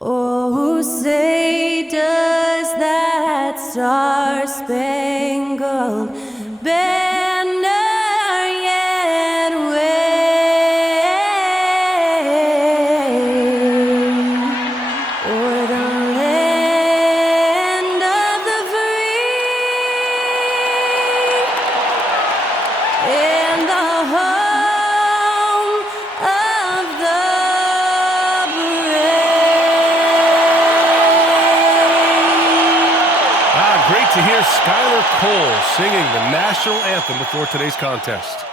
Oh, say does that star-spangled banner yet wave o'er the land of the free and the home of the Great to hear Skylar Cole singing the national anthem before today's contest.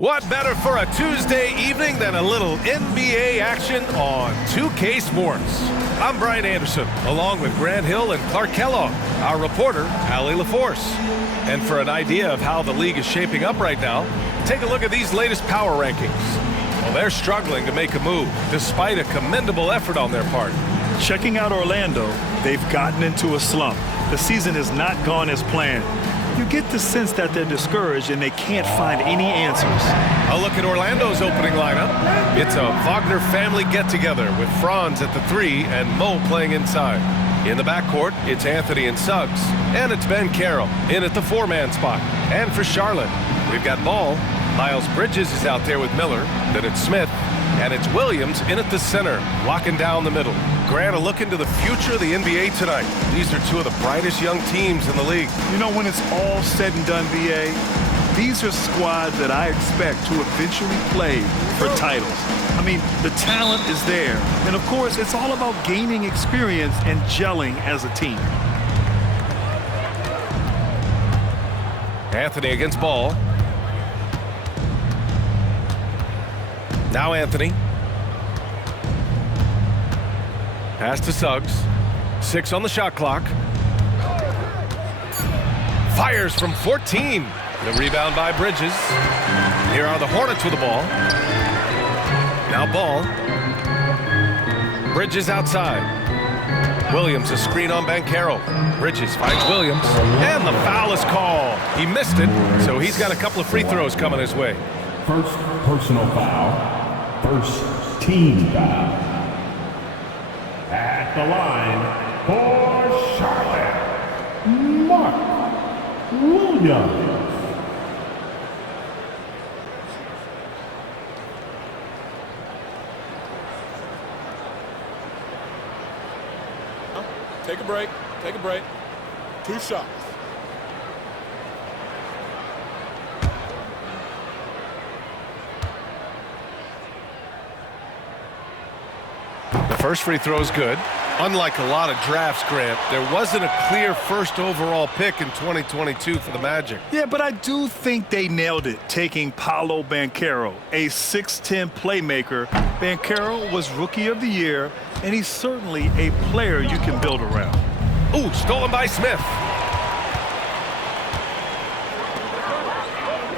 What better for a Tuesday evening than a little NBA action on 2K Sports? I'm Brian Anderson, along with Grant Hill and Clark Kellogg, our reporter, Allie LaForce. And for an idea of how the league is shaping up right now, take a look at these latest power rankings. Well, they're struggling to make a move, despite a commendable effort on their part. Checking out Orlando, they've gotten into a slump. The season has not gone as planned. You get the sense that they're discouraged and they can't find any answers. A look at Orlando's opening lineup. It's a Wagner family get-together with Franz at the 3 and Mo playing inside. In the backcourt, it's Anthony and Suggs. And it's Ben Carroll in at the 4-man spot. And for Charlotte, we've got Ball. Miles Bridges is out there with Miller. Then it's Smith. And it's Williams in at the center, locking down the middle. Grant, a look into the future of the NBA tonight. These are two of the brightest young teams in the league. You know, when it's all said and done, BA, these are squads that I expect to eventually play for titles. I mean, the talent is there. And, of course, it's all about gaining experience and gelling as a team. Anthony against Ball. Now Anthony. Pass to Suggs. 6 on the shot clock. Fires from 14. The rebound by Bridges. Here are the Hornets with the ball. Now Ball. Bridges outside. Williams, a screen on Banchero. Bridges finds Williams. And the foul is called. He missed it, so he's got a couple of free throws coming his way. First personal foul. First team foul. At the line for Charlotte, Mark Williams. Take a break. Take a break. 2 shots. First free throw is good. Unlike a lot of drafts, Grant, there wasn't a clear first overall pick in 2022 for the Magic. Yeah, but I do think they nailed it, taking Paolo Banchero, a 6'10 playmaker. Banchero was Rookie of the Year, and he's certainly a player you can build around. Ooh, stolen by Smith.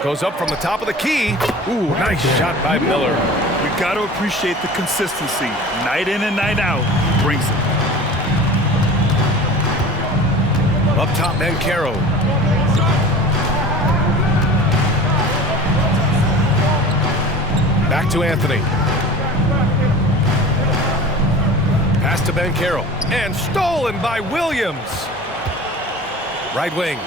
Goes up from the top of the key. Ooh, nice shot by Miller. We've got to appreciate the consistency. Night in and night out, he brings it. Up top, Banchero. Back to Anthony. Pass to Banchero. And stolen by Williams. Right wing.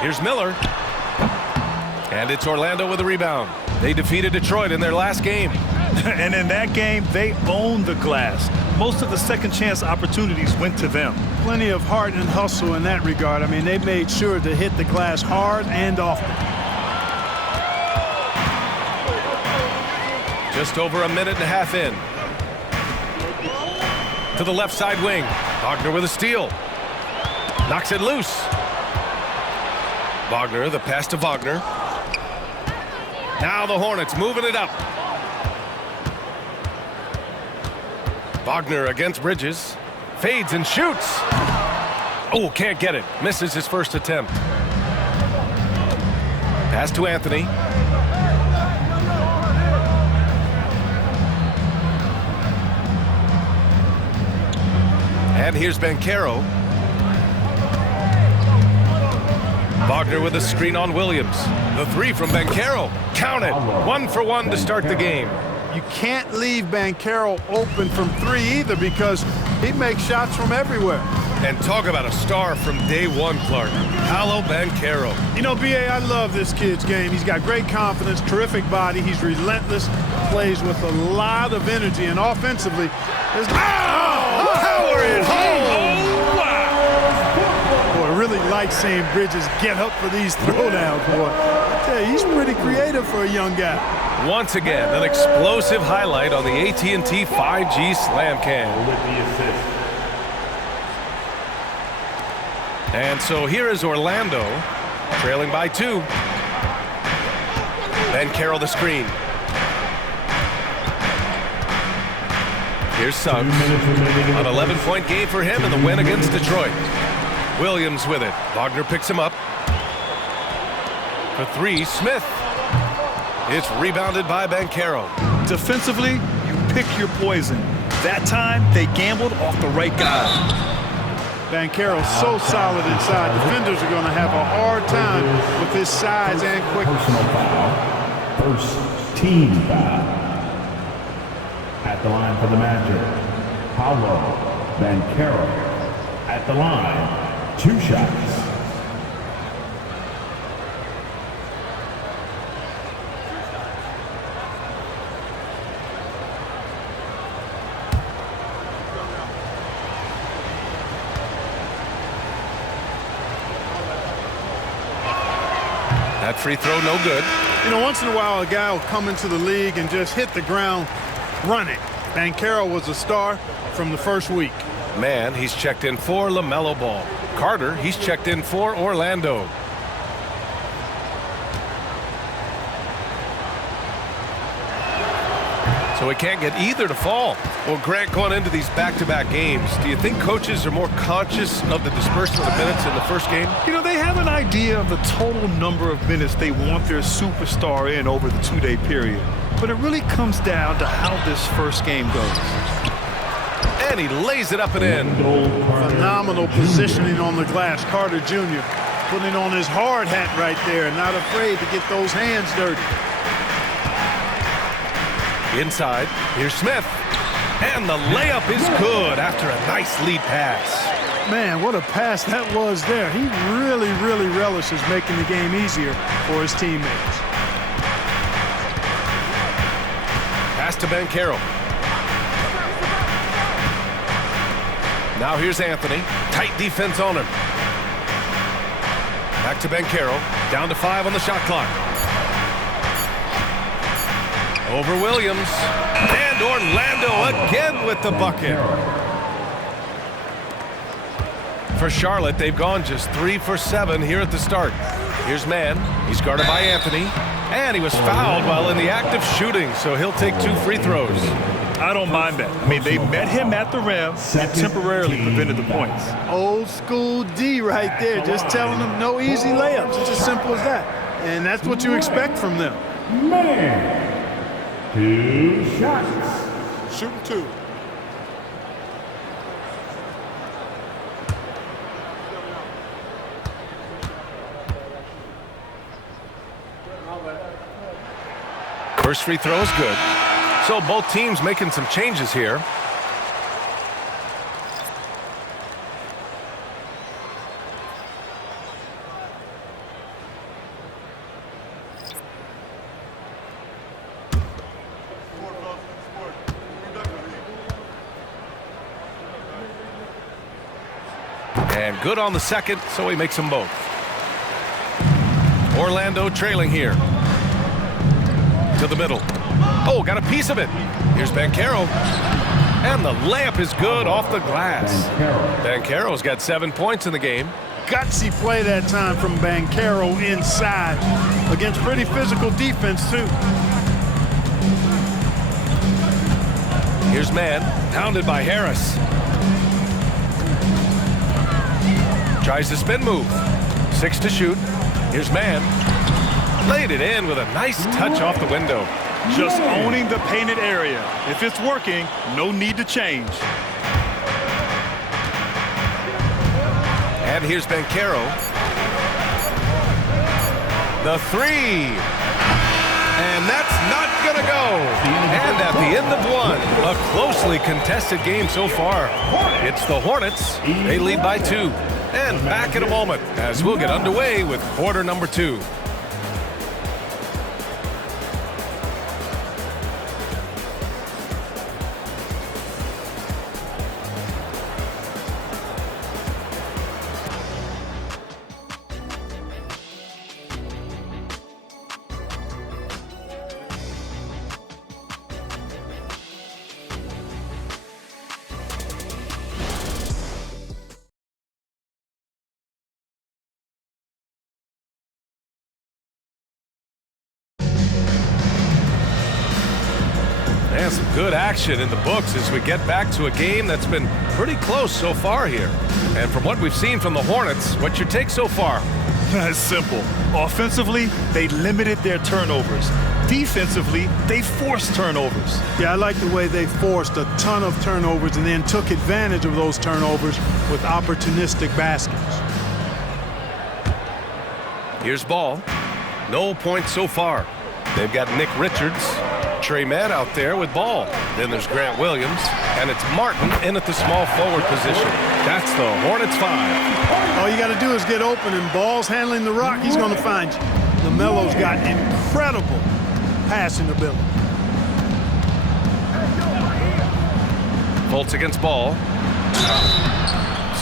Here's Miller. And it's Orlando with a rebound. They defeated Detroit in their last game. And in that game, they owned the glass. Most of the second chance opportunities went to them. Plenty of heart and hustle in that regard. I mean, they made sure to hit the glass hard and often. Just over a minute and a half in. To the left side wing. Wagner with a steal. Knocks it loose. Wagner, the pass to Wagner. Now the Hornets moving it up. Wagner against Bridges. Fades and shoots. Oh, can't get it. Misses his first attempt. Pass to Anthony. And here's Banchero. Wagner with a screen on Williams. The three from Banchero. Count it. 1 for 1 to start the game. You can't leave Banchero open from 3 either because he makes shots from everywhere. And talk about a star from day one, Clark. Paolo Banchero. You know, B.A., I love this kid's game. He's got great confidence, terrific body. He's relentless, plays with a lot of energy, and offensively, there's... Power it home! Boy, I really like seeing Bridges get up for these throwdowns, boy. I tell you, he's pretty creative for a young guy. Once again, an explosive highlight on the AT&T 5G Slam Cam. With the assist. And so here is Orlando, trailing by 2. Banchero the screen. Here's Suggs. An 11-point game for him in the win against Detroit. Williams with it. Wagner picks him up. For 3, Smith. It's rebounded by Banchero. Defensively, you pick your poison. That time, they gambled off the right guy. Banchero's so solid inside. Defenders are going to have a hard time with his size and quickness. Personal foul. First team foul. At the line for the Magic, Paolo Banchero. At the line, 2 shots. That free throw no good. You know, once in a while, a guy will come into the league and just hit the ground running. Banchero was a star from the first week. Man, he's checked in for LaMelo Ball. Carter, he's checked in for Orlando. So he can't get either to fall. Well, Grant, going into these back-to-back games, do you think coaches are more conscious of the disbursement of minutes in the first game? You know, they have an idea of the total number of minutes they want their superstar in over the 2-day period. But it really comes down to how this first game goes. And he lays it up and in. Phenomenal positioning on the glass. Carter Jr. putting on his hard hat right there, not afraid to get those hands dirty. Inside, here's Smith. And the layup is good after a nice lead pass. Man, what a pass that was there. He really, really relishes making the game easier for his teammates. Pass to Banchero. Now here's Anthony. Tight defense on him. Back to Banchero. Down to 5 on the shot clock. Over Williams. And Orlando again with the bucket. For Charlotte, they've gone just 3 for 7 here at the start. Here's Mann. He's guarded by Anthony. And he was fouled while in the act of shooting, so he'll take 2 free throws. I don't mind that. I mean, they met him at the rim and temporarily prevented the points. Old school D right there, just telling them no easy layups. It's as simple as that. And that's what you expect from them. Man. 2 shots. Shooting 2. First free throw is good. So both teams making some changes here. And good on the second, so he makes them both. Orlando trailing here. To to the middle. Oh, got a piece of it. Here's Banchero. And the layup is good off the glass. Banchero's got 7 points in the game. Gutsy play that time from Banchero inside against pretty physical defense, too. Here's Mann, pounded by Harris. Tries the spin move. 6 to shoot. Here's Mann. Laid it in with a nice touch off the window. Just owning the painted area. If it's working, no need to change. And here's Banchero. The 3. And that's not going to go. And at the end of 1, a closely contested game so far. It's the Hornets. They lead by 2. And back in a moment as we'll get underway with quarter number 2. And some good action in the books as we get back to a game that's been pretty close so far here. And from what we've seen from the Hornets, what's your take so far? That's simple. Offensively, they limited their turnovers. Defensively, they forced turnovers. Yeah, I like the way they forced a ton of turnovers and then took advantage of those turnovers with opportunistic baskets. Here's Ball. No points so far. They've got Nick Richards, Trey Mann out there with Ball. Then there's Grant Williams, and it's Martin in at the small forward position. That's the Hornets 5. All you got to do is get open, and Ball's handling the rock. He's going to find you. LaMelo's got incredible passing ability. Fultz against Ball.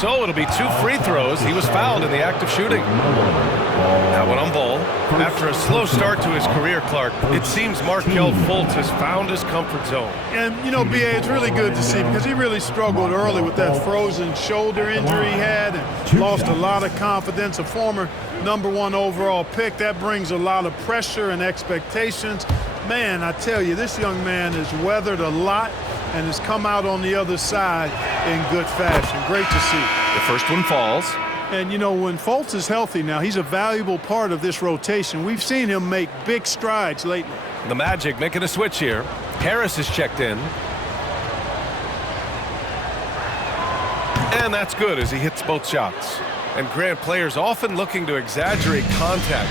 So it'll be 2 free throws. He was fouled in the act of shooting. Now one on Ball. After a slow start to his career, Clark, it seems Markelle Fultz has found his comfort zone. And, you know, B.A., it's really good to see because he really struggled early with that frozen shoulder injury he had and lost a lot of confidence. A former #1 overall pick. That brings a lot of pressure and expectations. Man, I tell you, this young man has weathered a lot and has come out on the other side in good fashion. Great to see. The first one falls. And, you know, when Fultz is healthy now, he's a valuable part of this rotation. We've seen him make big strides lately. The Magic making a switch here. Harris is checked in. And that's good as he hits both shots. And Grant, players often looking to exaggerate contact.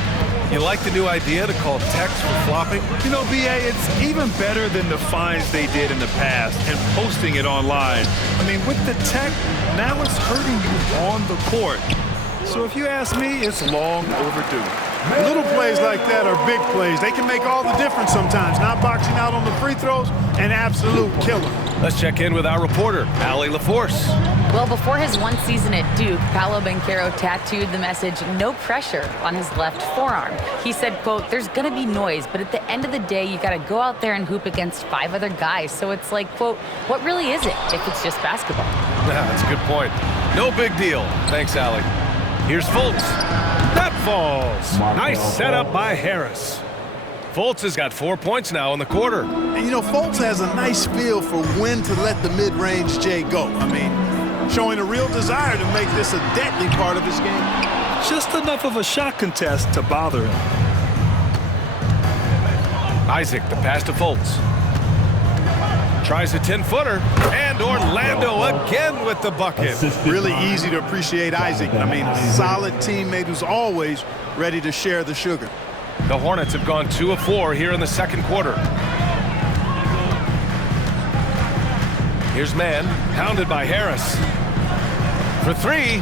You like the new idea to call techs for flopping? You know, B.A., it's even better than the fines they did in the past and posting it online. I mean, with the tech, now it's hurting you on the court. So if you ask me, it's long overdue. Little plays like that are big plays. They can make all the difference sometimes. Not boxing out on the free throws, an absolute killer. Let's check in with our reporter, Allie LaForce. Well, before his 1 season at Duke, Paolo Banchero tattooed the message, "No pressure," on his left forearm. He said, quote, "There's going to be noise, but at the end of the day, you got to go out there and hoop against 5 other guys. So it's like, quote, what really is it if it's just basketball?" Yeah, that's a good point. No big deal. Thanks, Allie. Here's Fultz. That falls. Nice setup by Harris. Fultz has got 4 points now in the quarter. And, you know, Fultz has a nice feel for when to let the mid-range J go. I mean, showing a real desire to make this a deadly part of his game. Just enough of a shot contest to bother him. Isaac, the pass to Fultz. Tries a 10-footer, and Orlando again with the bucket. Really easy to appreciate Isaac. I mean, a solid teammate who's always ready to share the sugar. The Hornets have gone 2 of 4 here in the second quarter. Here's Mann, pounded by Harris. For 3,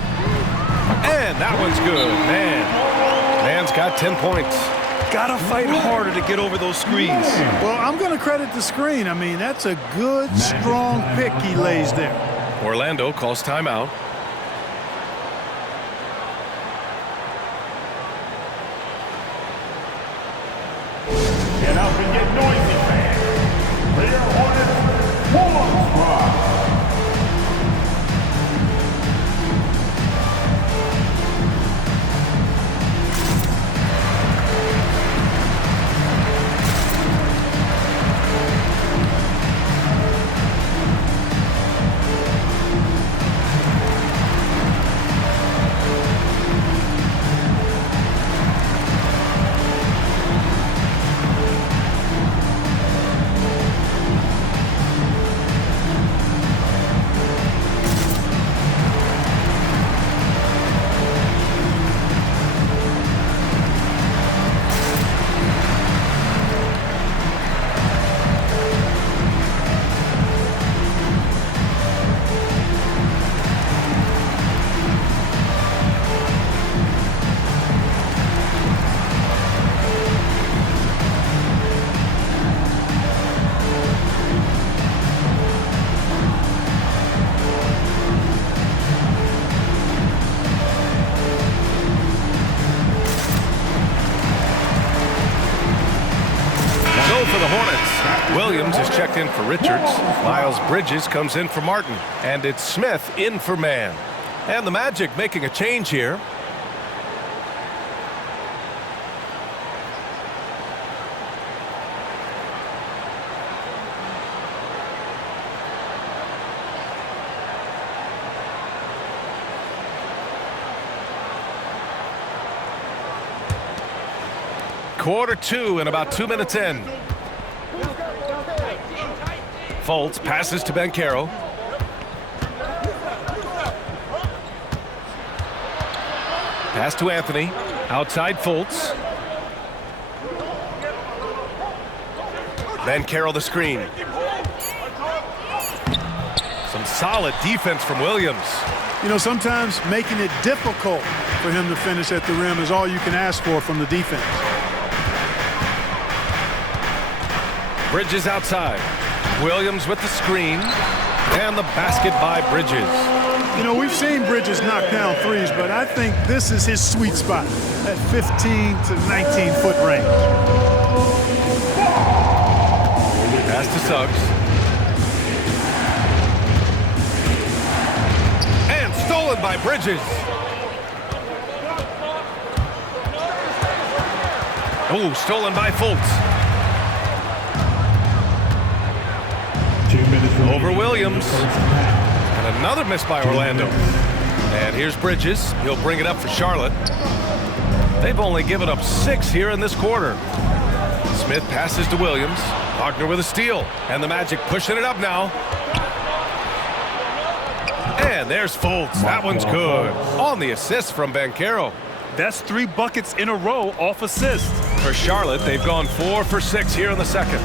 and that one's good. Mann's got 10 points. Gotta fight harder to get over those screens. Well, I'm going to credit the screen. I mean, that's a good, strong pick he lays there. Orlando calls timeout. Now we get noisy fans. For your Hornets, warm squad. For the Hornets, Williams is checked in for Richards. Miles Bridges comes in for Martin. And it's Smith in for Mann. And the Magic making a change here. Quarter two and about 2 minutes in. Fultz passes to Banchero. Pass to Anthony. Outside Fultz. Banchero the screen. Some solid defense from Williams. You know, sometimes making it difficult for him to finish at the rim is all you can ask for from the defense. Bridges outside. Williams with the screen. And the basket by Bridges. You know, we've seen Bridges knock down threes, but I think this is his sweet spot at 15 to 19-foot range. Pass to Suggs. And stolen by Bridges. Oh, stolen by Fultz. 2 minutes Over Williams. And another miss by Orlando. And here's Bridges. He'll bring it up for Charlotte. They've only given up 6 here in this quarter. Smith passes to Williams. Wagner with a steal. And the Magic pushing it up now. And there's Fultz. That one's good. On the assist from Banchero. That's 3 buckets in a row off assist. For Charlotte, they've gone 4 for 6 here in the second.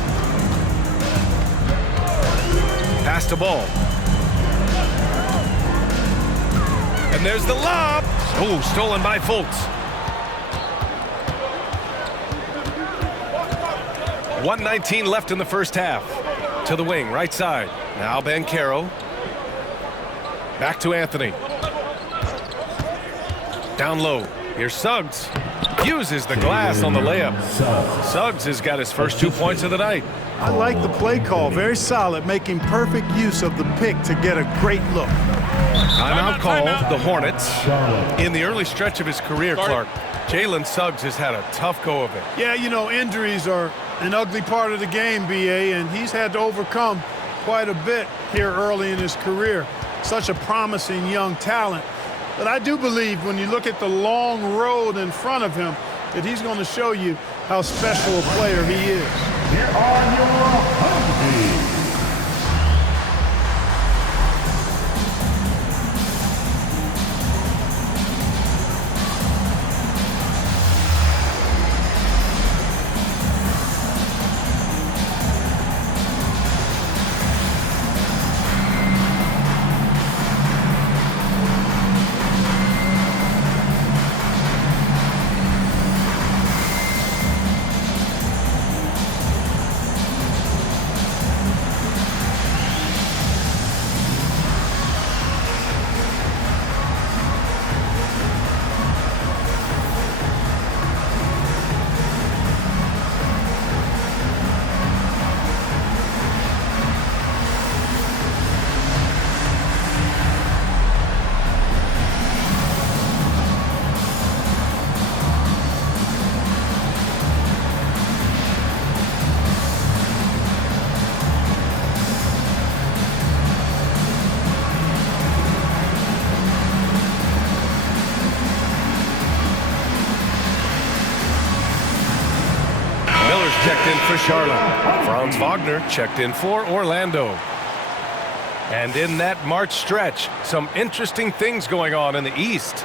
Pass to Ball. And there's the lob. Oh, stolen by Fultz. 1:19 left in the first half. To the wing, right side. Now Banchero. Back to Anthony. Down low. Here's Suggs. Uses the glass on the layup. Suggs has got his first 2 points of the night. I like the play call. Very solid, making perfect use of the pick to get a great look. Timeout call, the Hornets. In the early stretch of his career, Clark, Jalen Suggs has had a tough go of it. Yeah, you know, injuries are an ugly part of the game, B.A., and he's had to overcome quite a bit here early in his career. Such a promising young talent. But I do believe when you look at the long road in front of him that he's going to show you how special a player he is. Here are your opponents. checked in for Charlotte. Franz Wagner checked in for Orlando. And in that March stretch, some interesting things going on in the East.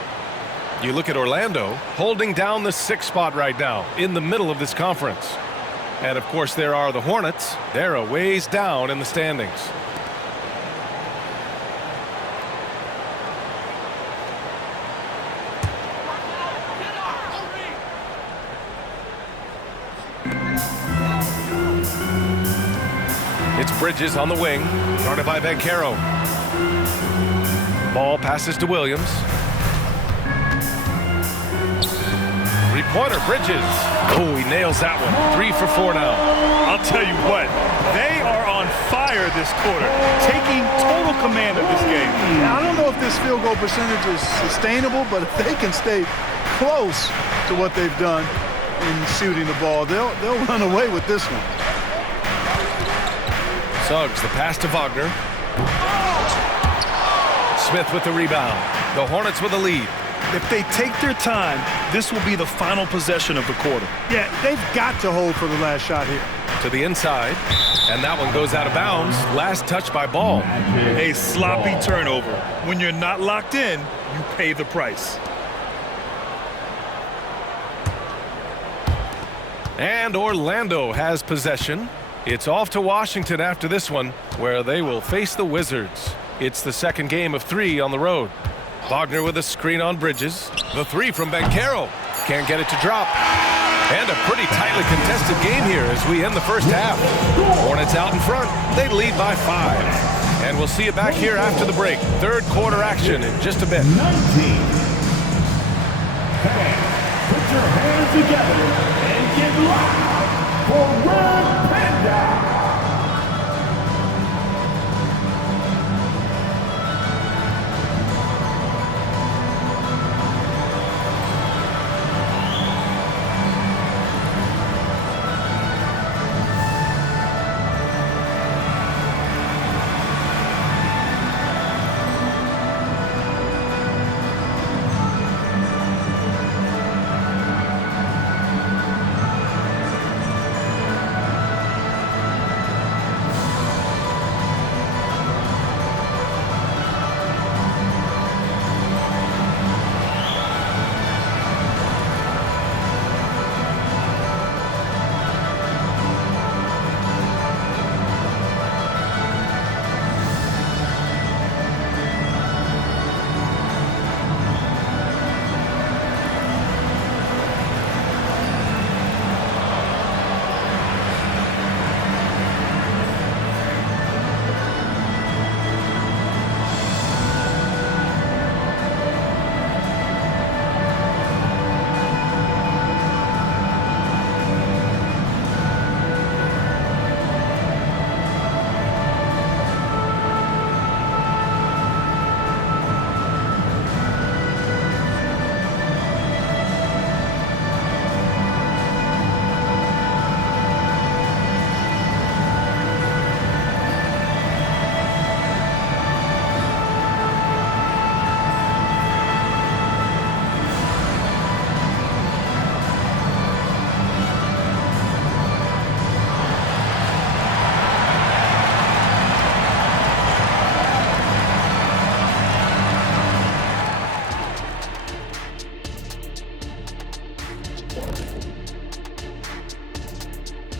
You look at Orlando holding down the 6th spot right now in the middle of this conference. And of course there are the Hornets. They're a ways down in the standings. It's Bridges on the wing, guarded by Vancaro. Ball passes to Williams. Three-pointer, Bridges. Oh, he nails that one. 3 for 4 now. I'll tell you what, they are on fire this quarter, taking total command of this game. Now, I don't know if this field goal percentage is sustainable, but if they can stay close to what they've done in shooting the ball, they'll run away with this one. Suggs, the pass to Wagner. Smith with the rebound. The Hornets with the lead. If they take their time, this will be the final possession of the quarter. Yeah, they've got to hold for the last shot here. To the inside, and that one goes out of bounds. Last touch by Ball. A sloppy turnover. When you're not locked in, you pay the price. And Orlando has possession. It's off to Washington after this one, where they will face the Wizards. It's the second game of 3 on the road. Wagner with a screen on Bridges. The 3 from Vancaro. Can't get it to drop. And a pretty tightly contested game here as we end the first half. Hornets out in front. They lead by 5. And we'll see you back here after the break. Third quarter action in just a bit. 19. Hey, put your hands together and get loud for Red Panda.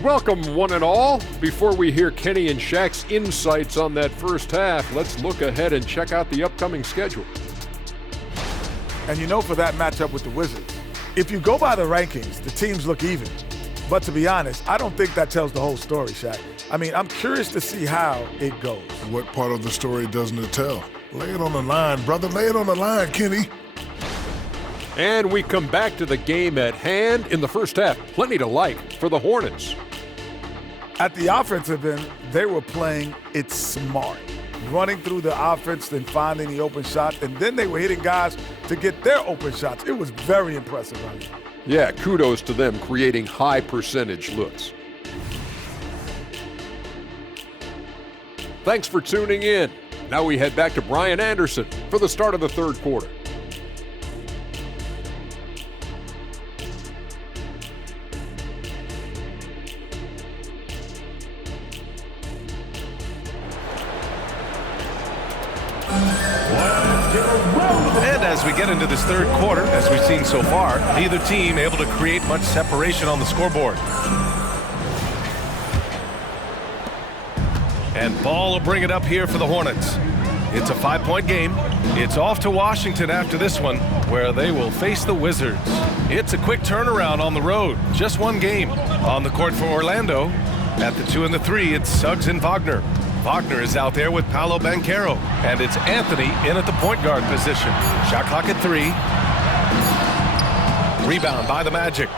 Welcome, one and all. Before we hear Kenny and Shaq's insights on that first half, let's look ahead and check out the upcoming schedule. And you know, for that matchup with the Wizards, if you go by the rankings, the teams look even. But to be honest, I don't think that tells the whole story, Shaq. I mean, I'm curious to see how it goes. What part of the story doesn't it tell? Lay it on the line, brother. Lay it on the line, Kenny. And we come back to the game at hand. In the first half, plenty to like for the Hornets. At the offensive end, they were playing it smart. Running through the offense, then finding the open shot, and then they were hitting guys to get their open shots. It was very impressive, I mean. Yeah, kudos to them creating high percentage looks. Thanks for tuning in. Now we head back to Brian Anderson for the start of the third quarter. we get into this third quarter, as we've seen so far, neither team able to create much separation on the scoreboard. And Ball will bring it up here for the Hornets. It's a 5-point game. It's off to Washington after this one, where they will face the Wizards. It's a quick turnaround on the road. Just one game. On the court for Orlando, at the 2 and the 3, it's Suggs and Wagner. Wagner is out there with Paolo Banchero, and it's Anthony in at the point guard position. Shot clock at 3. Rebound by the Magic.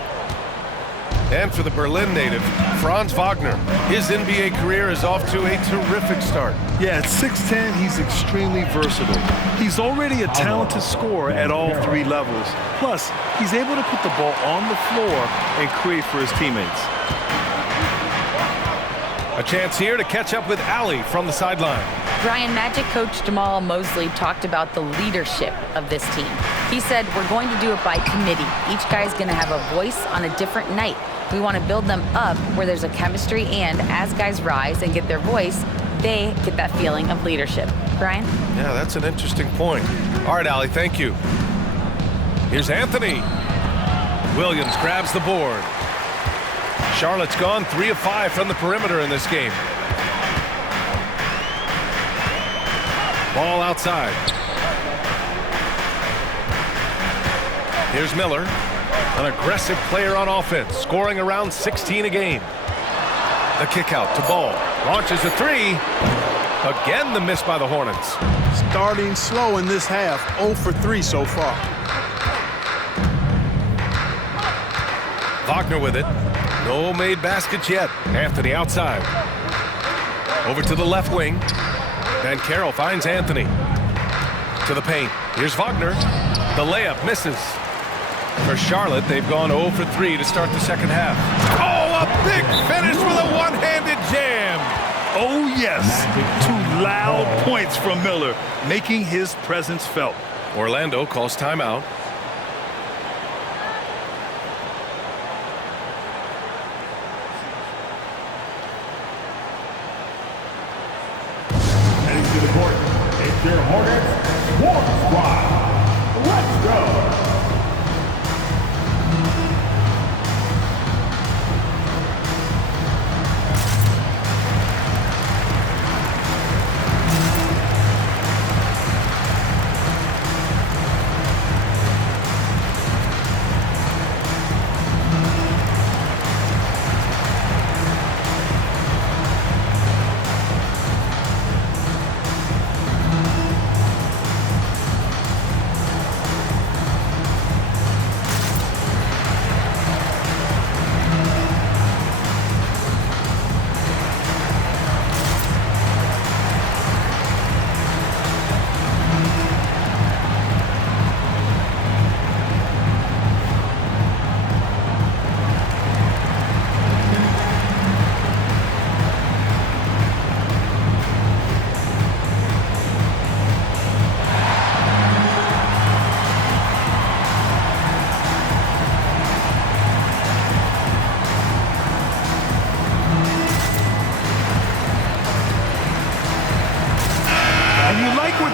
And for the Berlin native, Franz Wagner. His NBA career is off to a terrific start. Yeah, at 6'10", he's extremely versatile. He's already a talented scorer at all 3 levels. Plus, he's able to put the ball on the floor and create for his teammates. A chance here to catch up with Allie from the sideline. Brian, Magic coach Jamal Mosley talked about the leadership of this team. He said, we're going to do it by committee. Each guy's going to have a voice on a different night. We want to build them up where there's a chemistry, and as guys rise and get their voice, they get that feeling of leadership. Brian? Yeah, that's an interesting point. All right, Allie, thank you. Here's Anthony. Williams grabs the board. Charlotte's gone 3 of 5 from the perimeter in this game. Ball outside. Here's Miller, an aggressive player on offense, scoring around 16 a game. The kick out to Ball. Launches a 3. Again, the miss by the Hornets. Starting slow in this half, 0 for 3 so far. Wagner with it. No made baskets yet. Anthony outside. Over to the left wing. Banchero finds Anthony. To the paint. Here's Wagner. The layup misses. For Charlotte, they've gone 0 for 3 to start the second half. Oh, a big finish with a one-handed jam. Oh, yes. 2 loud points from Miller, making his presence felt. Orlando calls timeout. Heading to the court, it's your Hornets Sports Squad. Let's go.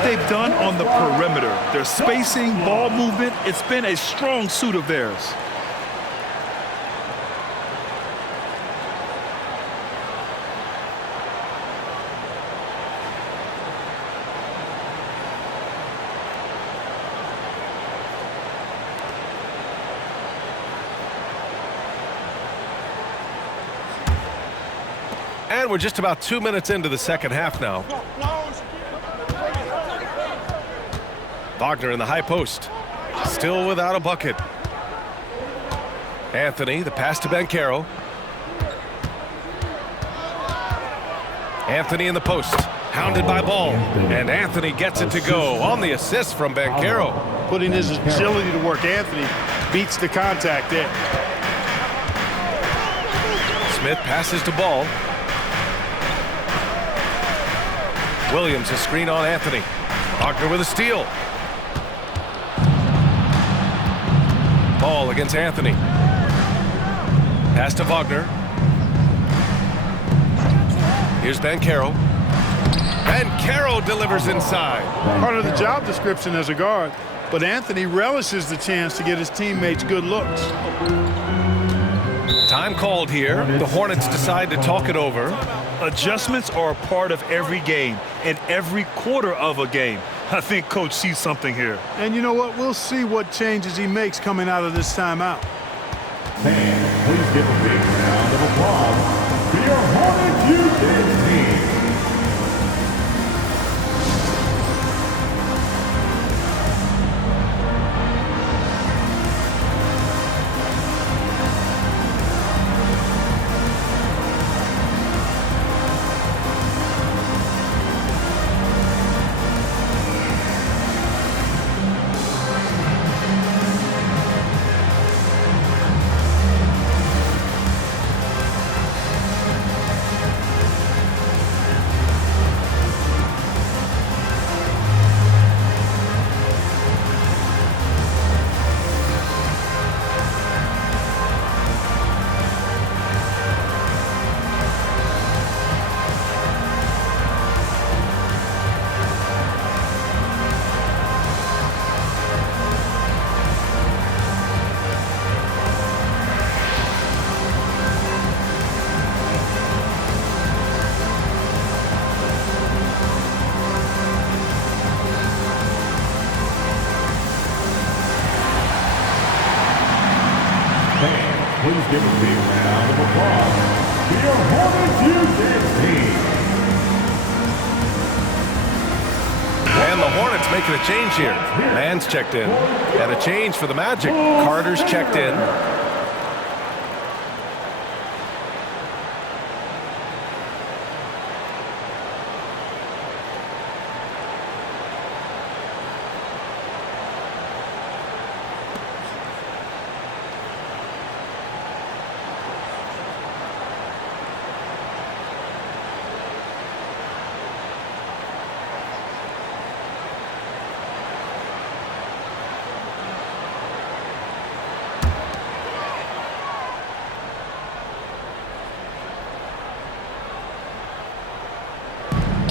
They've done on the perimeter. Their spacing, ball movement, it's been a strong suit of theirs. And we're just about 2 minutes into the second half now. Wagner in the high post. Still without a bucket. Anthony, the pass to Banchero. Anthony in the post. Hounded by Ball. And Anthony gets it to go on the assist from Banchero. Putting his agility to work. Anthony beats the contact there. Smith passes to Ball. Williams a screen on Anthony. Wagner with a steal. Ball against Anthony. Pass to Wagner. Here's Banchero. Banchero delivers inside. Part of the job description as a guard. but Anthony relishes the chance to get his teammates good looks. Time called here. The Hornets decide to talk it over. Adjustments are a part of every game and every quarter of a game. I think Coach sees something here. And you know what? We'll see what changes he makes coming out of this timeout. Fans, please give a big round of applause for your Hornets youth team. Please give a big round of applause for your Hornets youth team. And the Hornets making a change here. Mann's checked in. And a change for the Magic. Carter's checked in.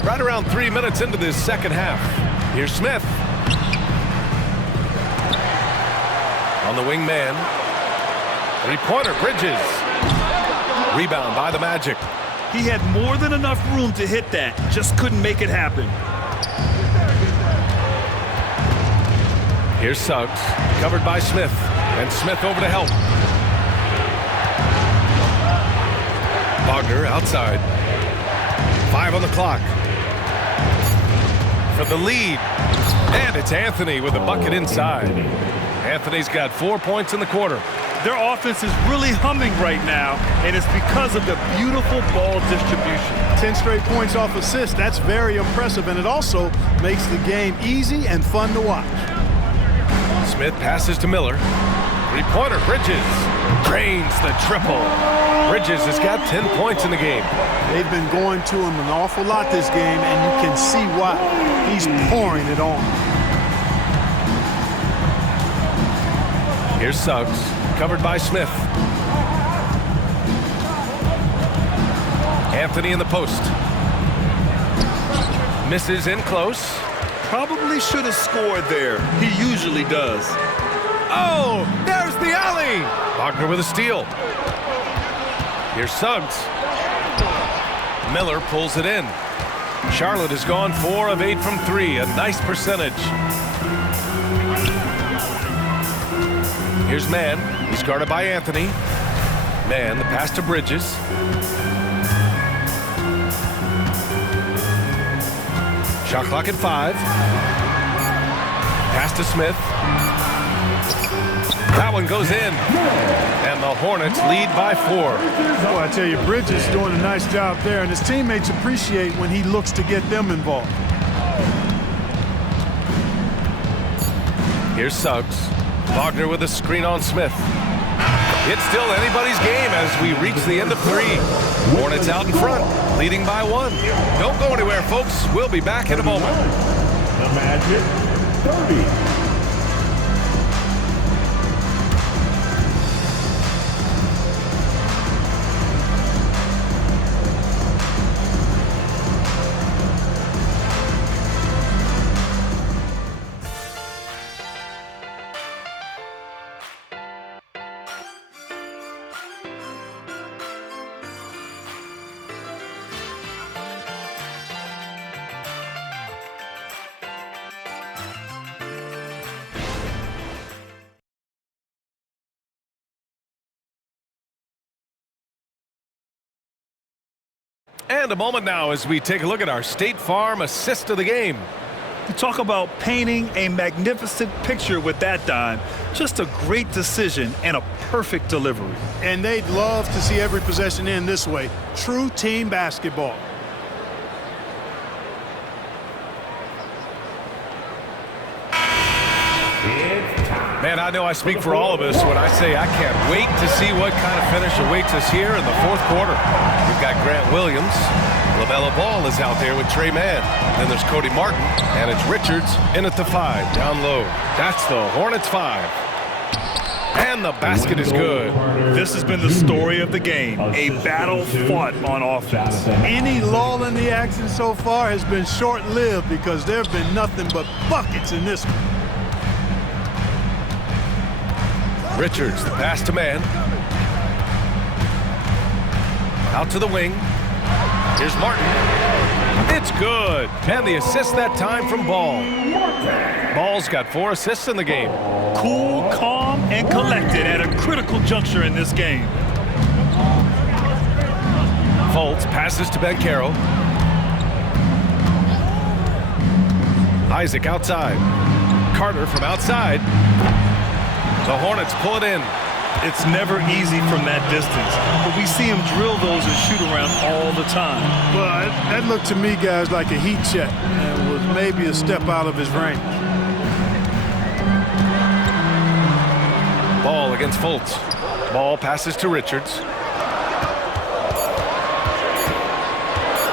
Right around 3 minutes into this second half. Here's Smith. On the wing man. Three-pointer, Bridges. Rebound by the Magic. He had more than enough room to hit that, just couldn't make it happen. Here's Suggs, covered by Smith. And Smith over to help. Wagner outside. 5 on the clock. For the lead. And it's Anthony with a bucket inside. Anthony's got 4 points in the quarter. Their offense is really humming right now, and it's because of the beautiful ball distribution. 10 straight points off assists. That's very impressive, and it also makes the game easy and fun to watch. Smith passes to Miller. Three-pointer, Bridges. Drains the triple. Bridges has got 10 points in the game. They've been going to him an awful lot this game, and you can see why. He's pouring it on. Here's Suggs, covered by Smith. Anthony in the post. Misses in close. Probably should have scored there. He usually does. Oh, there's the alley. Wagner with a steal. Here's Suggs. Miller pulls it in. Charlotte has gone 4 of 8 from 3, a nice percentage. Here's Mann. He's guarded by Anthony. Mann, the pass to Bridges. Shot clock at 5. Pass to Smith. That one goes in. And the Hornets lead by 4. Well, I tell you, Bridges is doing a nice job there, and his teammates appreciate when he looks to get them involved. Here's Suggs. Wagner with a screen on Smith. It's still anybody's game as we reach the end of 3. Hornets out in front, leading by 1. Don't go anywhere, folks. We'll be back in a moment. The Magic 30. And a moment now as we take a look at our State Farm assist of the game. You talk about painting a magnificent picture with that dime. Just a great decision and a perfect delivery. And they'd love to see every possession end this way. True team basketball. Man, I know I speak for all of us when I say I can't wait to see what kind of finish awaits us here in the fourth quarter. We've got Grant Williams. LaMelo Ball is out there with Trey Mann. Then there's Cody Martin, and it's Richards in at the 5, down low. That's the Hornets 5. And the basket is good. This has been the story of the game, a battle fought on offense. Any lull in the action so far has been short-lived because there have been nothing but buckets in this one. Richards, the pass to Mann. Out to the wing. Here's Martin. It's good. And the assist that time from Ball. Ball's got 4 assists in the game. Cool, calm, and collected at a critical juncture in this game. Fultz passes to Banchero. Isaac outside. Carter from outside. The Hornets pull it in. It's never easy from that distance, but we see him drill those and shoot around all the time. But that looked to me, guys, like a heat check and was maybe a step out of his range. Ball against Fultz. Ball passes to Richards.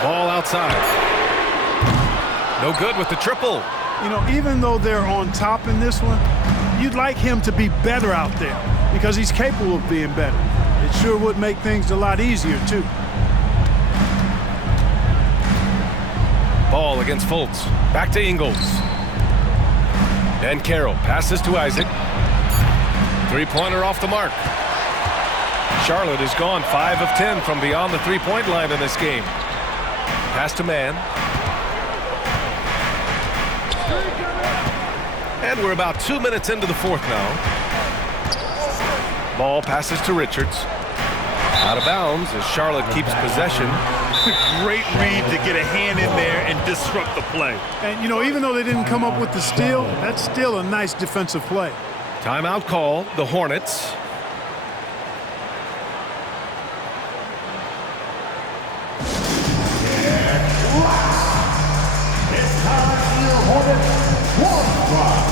Ball outside. No good with the triple. You know, even though they're on top in this one, you'd like him to be better out there because he's capable of being better. It sure would make things a lot easier, too. Ball against Fultz. Back to Ingles. And Carroll passes to Isaac. Three-pointer off the mark. Charlotte has gone 5 of 10 from beyond the three-point line in this game. Pass to Mann. And we're about 2 minutes into the fourth now. Ball passes to Richards. Out of bounds as Charlotte keeps possession. Great read to get a hand in there and disrupt the play. And, you know, even though they didn't come up with the steal, that's still a nice defensive play. Timeout call, the Hornets. It's time for your Hornets warm drive.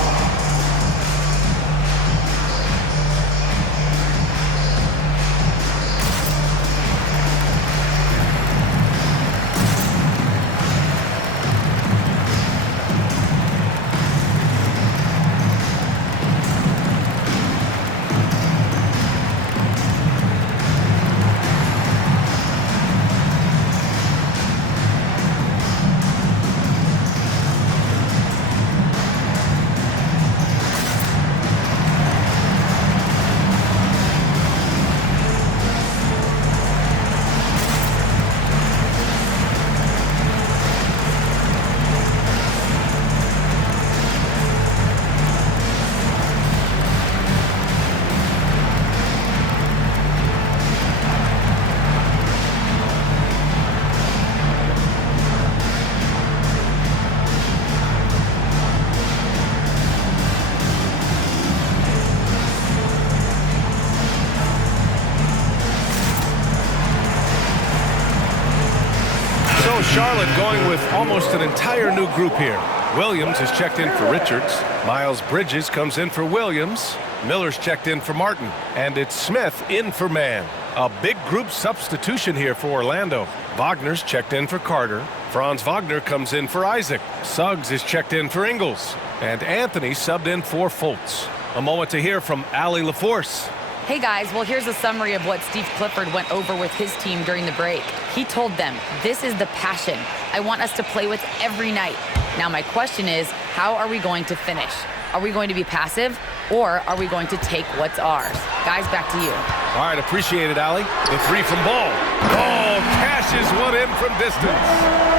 Charlotte going with almost an entire new group here. Williams has checked in for Richards. Miles Bridges comes in for Williams. Miller's checked in for Martin. And it's Smith in for Mann. A big group substitution here for Orlando. Wagner's checked in for Carter. Franz Wagner comes in for Isaac. Suggs is checked in for Ingles. And Anthony subbed in for Fultz. A moment to hear from Allie LaForce. Hey guys, well here's a summary of what Steve Clifford went over with his team during the break. He told them, this is the passion I want us to play with every night. Now my question is, how are we going to finish? Are we going to be passive or are we going to take what's ours? Guys, back to you. All right, appreciate it, Allie. The three from Ball. Ball cashes one in from distance.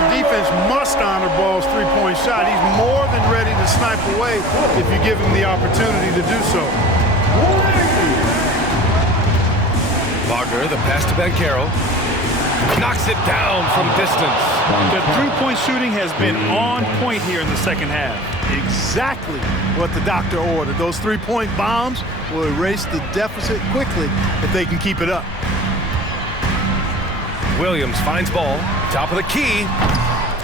Defense must honor Ball's three-point shot. He's more than ready to snipe away if you give him the opportunity to do so. Wagner, the pass to Banchero. knocks it down from distance. The three-point shooting has been on point here in the second half. Exactly what the doctor ordered. Those three-point bombs will erase the deficit quickly if they can keep it up. Williams finds ball, top of the key,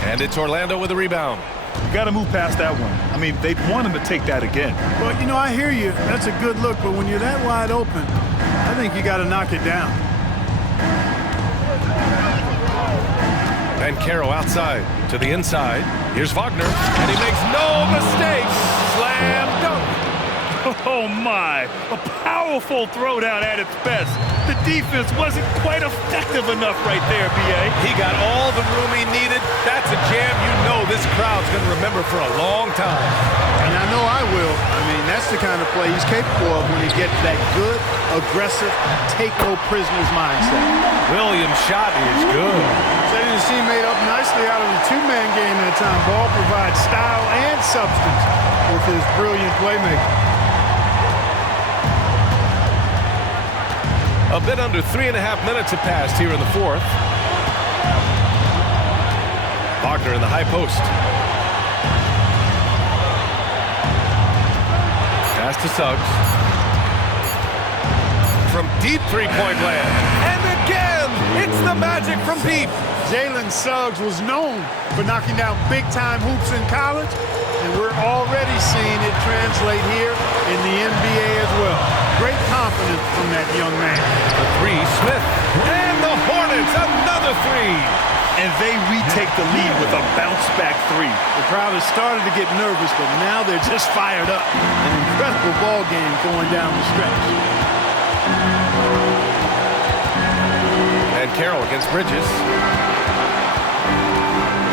and it's Orlando with a rebound. You got to move past that one. I mean, they'd want him to take that again. Well, you know, I hear you. That's a good look, but when you're that wide open, I think you got to knock it down. Banchero outside to the inside. Here's Wagner, and he makes no mistakes. Slam dunk. Oh, my. A powerful throwdown at its best. The defense wasn't quite effective enough right there, B.A. He got all the room he needed. That's a jam you know this crowd's going to remember for a long time. And I know I will. I mean, that's the kind of play he's capable of when he gets that good, aggressive, take-no-prisoners mindset. Williams' shot is good. Setting his teammate up nicely out of the two-man game that time. Ball provides style and substance with his brilliant playmaking. A bit under 3.5 minutes have passed here in the fourth. Wagner in the high post. Pass to Suggs. From deep three-point land. And again, it's the Magic from deep. Jalen Suggs was known for knocking down big-time hoops in college, and we're already seeing it translate here in the NBA as well. Great confidence from that young man. The three, Smith. And the Hornets, another three. And they retake the lead with a bounce-back three. The crowd has started to get nervous, but now they're just fired up. An incredible ball game going down the stretch. And Carroll against Bridges.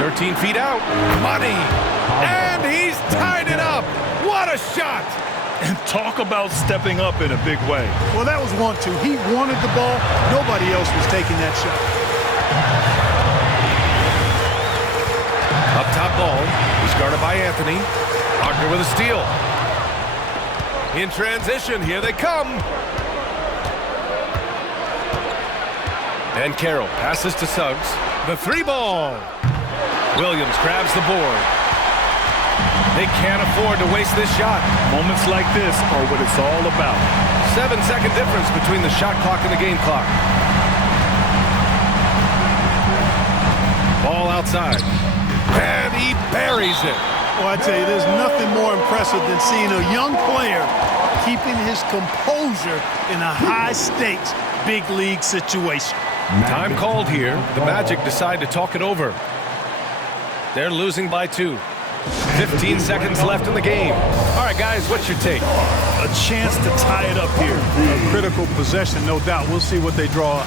13 feet out. Money. And he's tied it up. What a shot. And talk about stepping up in a big way. Well, that was 1-2. He wanted the ball. Nobody else was taking that shot. Up top ball. He's guarded by Anthony. Wagner with a steal. In transition, here they come. And Carroll passes to Suggs. The three ball. Williams grabs the board. They can't afford to waste this shot. Moments like this are what it's all about. 7-second difference between the shot clock and the game clock. Ball outside. And he buries it. Well, I tell you, there's nothing more impressive than seeing a young player keeping his composure in a high-stakes, big-league situation. Time called here. The Magic decide to talk it over. They're losing by 2. 15 seconds left in the game. All right, guys, what's your take? A chance to tie it up here. A critical possession, no doubt. We'll see what they draw up.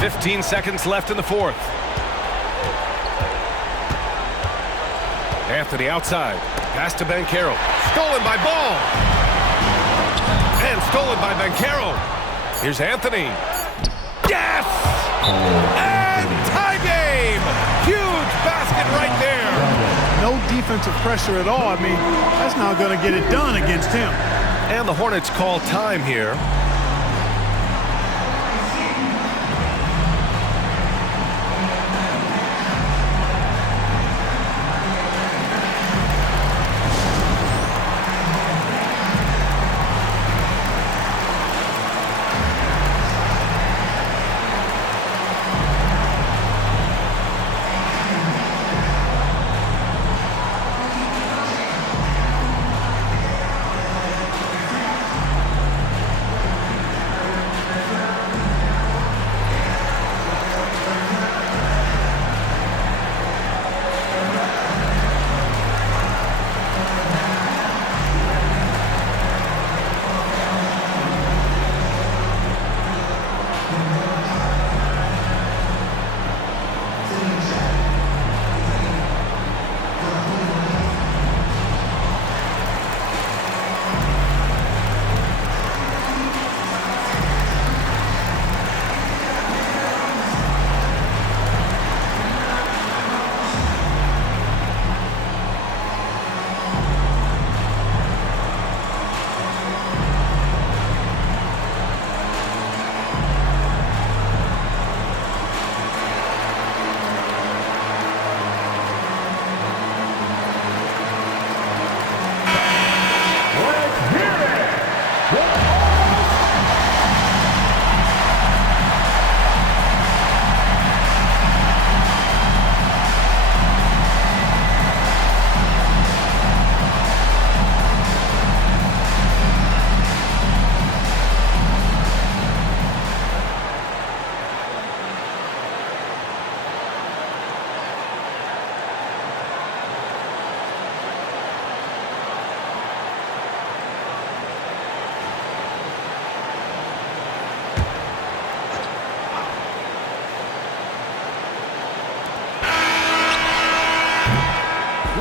Fifteen seconds left in the fourth. Anthony outside. Pass to Banchero. Stolen by Ball. And stolen by Banchero. Here's Anthony. Yes! And tie game! Huge basket right there. No defensive pressure at all. I mean, that's not going to get it done against him. And the Hornets call time here.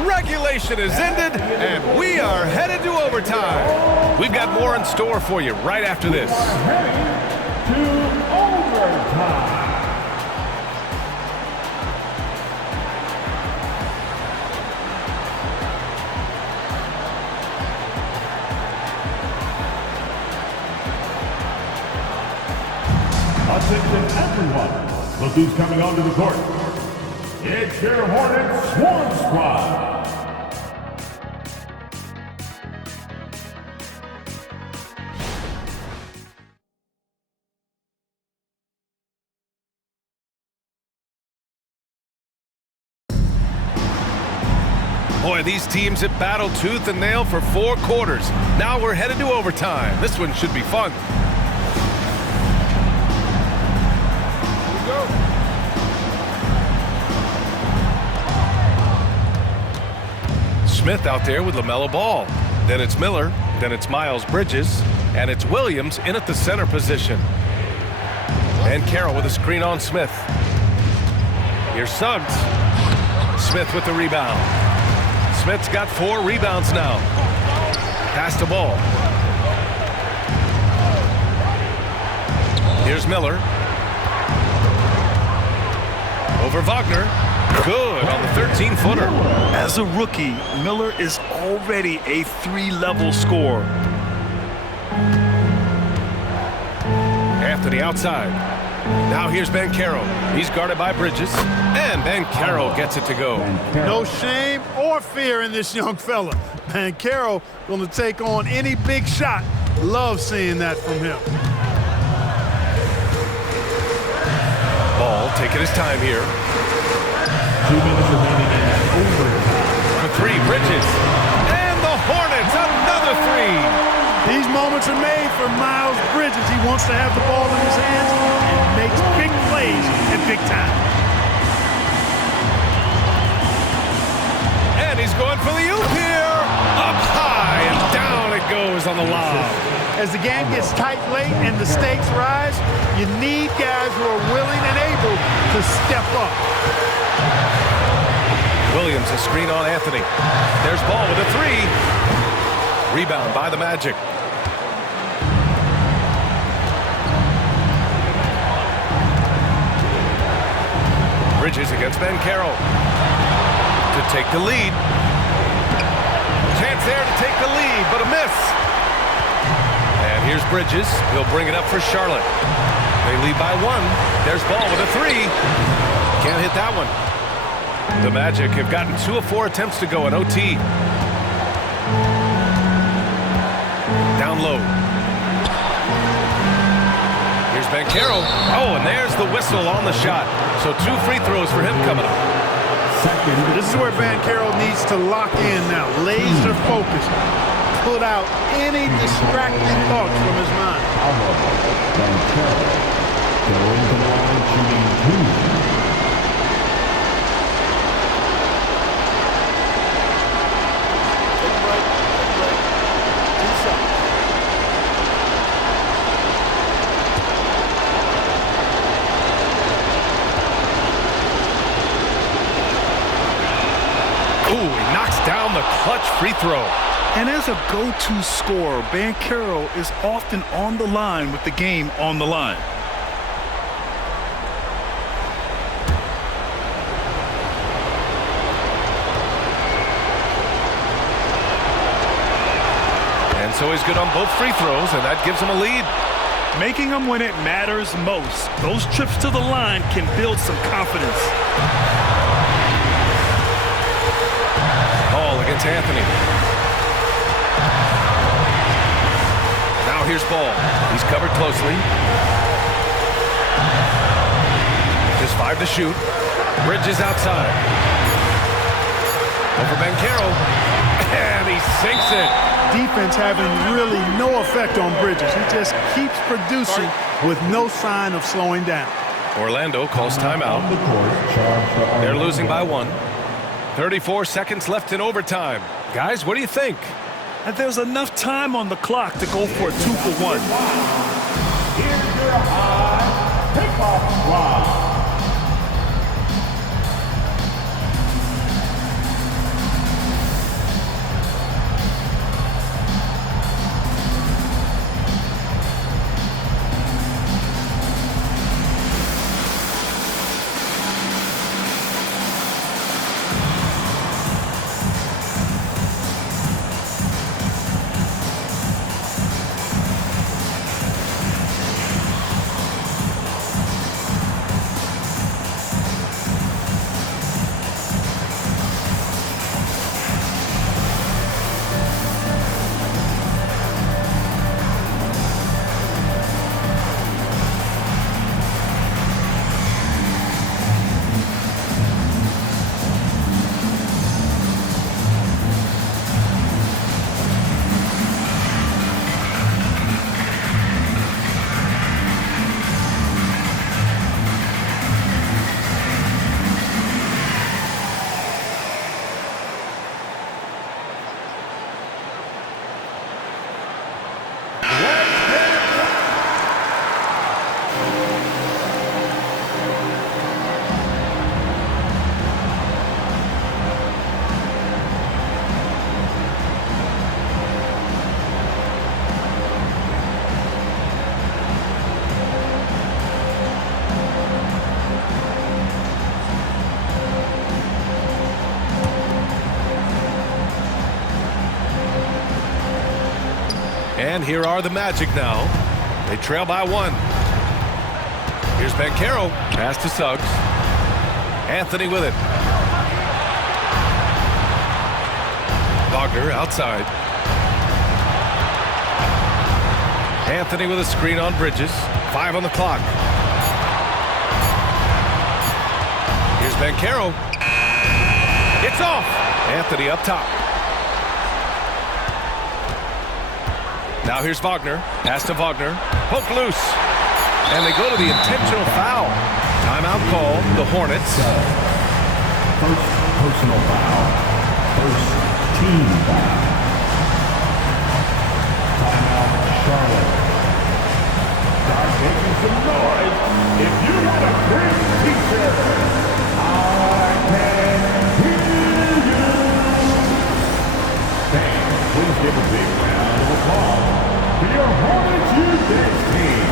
Regulation is ended, and we are headed to overtime. We've got more in store for you right after this. To overtime. Attention everyone, look who's coming onto the court. It's your Hornets Swarm Squad. Boy, these teams have battled tooth and nail for 4 quarters. Now we're headed to overtime. This one should be fun. Smith out there with LaMelo Ball. Then it's Miller. Then it's Miles Bridges. And it's Williams in at the center position. And Carroll with a screen on Smith. Here's Suggs. Smith with the rebound. Smith's got 4 rebounds now. Pass the ball. Here's Miller. Over Wagner. Good on the 13-footer. As a rookie, Miller is already a 3-level scorer. Anthony outside. Now here's Banchero. He's guarded by Bridges. And Banchero gets it to go. No shame or fear in this young fella. Banchero going to take on any big shot. Love seeing that from him. Ball taking his time here. 2 minutes remaining in overtime. For 3, Bridges. And the Hornets, another 3. These moments are made for Miles Bridges. He wants to have the ball in his hands and makes big plays at big time. And he's going for the oop here. Up high and down it goes on the lob. As the game gets tight late and the stakes rise, you need guys who are willing and able to step up. Williams a screen on Anthony. There's Ball with a 3. Rebound by the Magic. it's Banchero to take the lead. Chance there to take the lead, but a miss. And here's Bridges. He'll bring it up for Charlotte. They lead by 1. There's Ball with a 3. Can't hit that one. The Magic have gotten 2 of 4 attempts to go in OT. Down low. Here's Banchero. Oh, and there's the whistle on the shot. So 2 free throws for him coming up. This is where Banchero needs to lock in now. Laser focus. Put out any distracting thoughts from his mind. Banchero going to the line shooting 2. Ooh, he knocks down the clutch free throw. And as a go-to scorer, Banchero is often on the line with the game on the line. And so he's good on both free throws, and that gives him a lead. Making them when it matters most. Those trips to the line can build some confidence. Ball against Anthony. Now here's Ball. He's covered closely. Just 5 to shoot. Bridges outside. Over Banchero. And he sinks it. Defense having really no effect on Bridges. He just keeps producing with no sign of slowing down. Orlando calls timeout. They're losing by 1. 34 seconds left in overtime. Guys, what do you think? And there's enough time on the clock to go for a 2-for-1. Here's your high pickoff squad. And here are the Magic now. They trail by 1. Here's Banchero. Pass to Suggs. Anthony with it. Wagner outside. Anthony with a screen on Bridges. 5 on the clock. Here's Banchero. It's off. Anthony up top. Now here's Wagner. Pass to Wagner. Poke loose. And they go to the intentional foul. Timeout call, the Hornets. First personal foul. First team foul. Timeout, Charlotte. Start making some noise. If you want a great teacher, I can hear you. Fans, please give a big round of applause for your Hornets U-Dance team.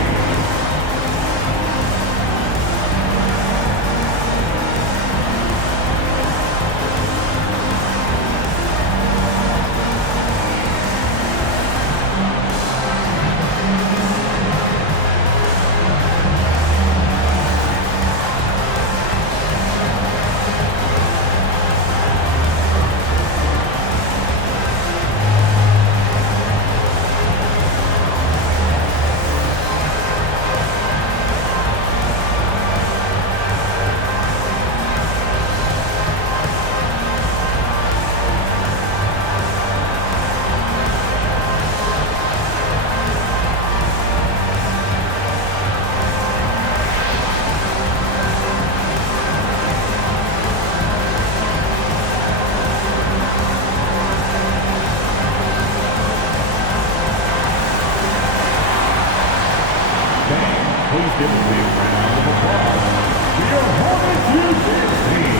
Please give a big round of applause to your Hornets U6 team.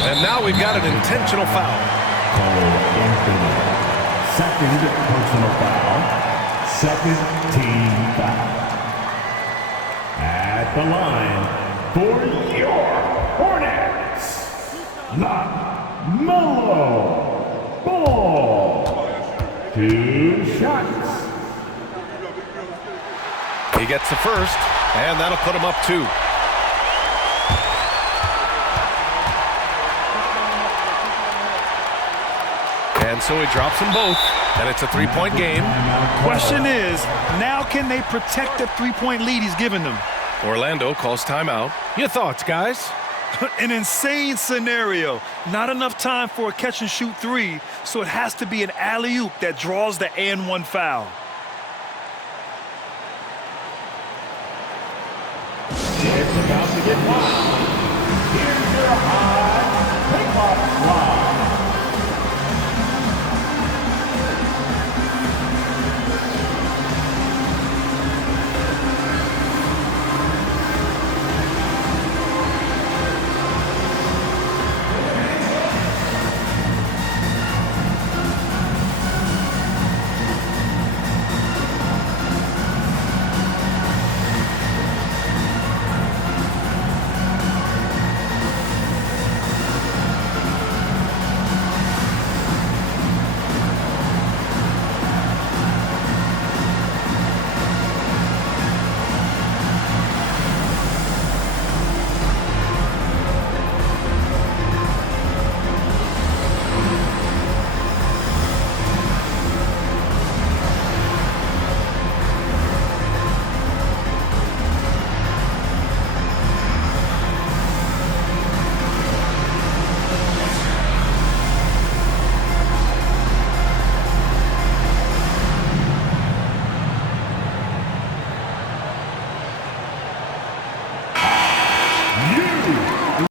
And now we've got an intentional foul. Second personal foul. Second team foul. At the line for your Hornets, LaMelo Ball. 2 shots. He gets the first, and that'll put him up 2. And so he drops them both, and it's a 3-point game. Question is, now can they protect the 3-point lead he's given them? Orlando calls timeout. Your thoughts, guys? An insane scenario. Not enough time for a catch-and-shoot 3, so it has to be an alley-oop that draws the and-1 foul. It's about to get wild.